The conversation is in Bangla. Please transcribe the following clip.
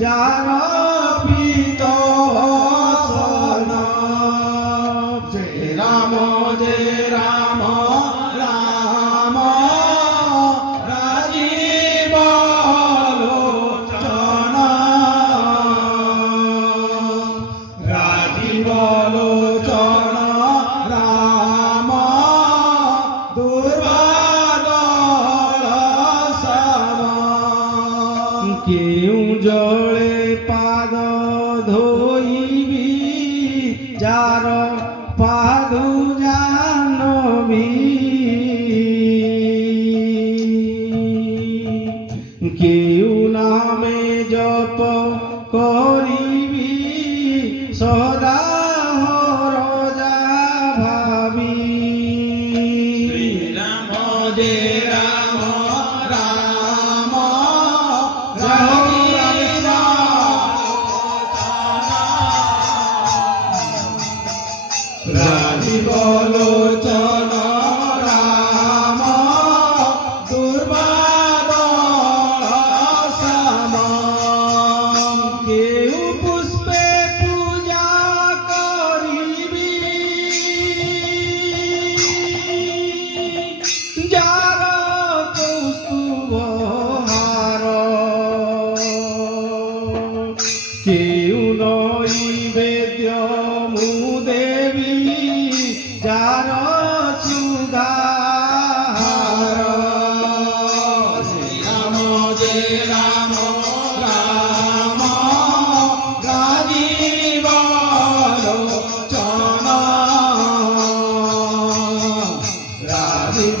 যার পিত সন যে রাম রাম রাজীব লোচন রাজীব লোচন রাম দুর্বাদল সম কেউ জলে পাদ ধোইবি যার পাদু জানবি কেউ নামে জপ করিবি সদা হরজা ভাবি রাম যে রাম রাম রাজীব লোচন রাম দুর্বাদল সম কেউ পুষ্পে পূজা করিবি যার কৌস্তুভ হার কেউ নৈবেদ্য মুদেবী যার সুধার রাম যে রাম রাম রাজীব লোচন রাজীব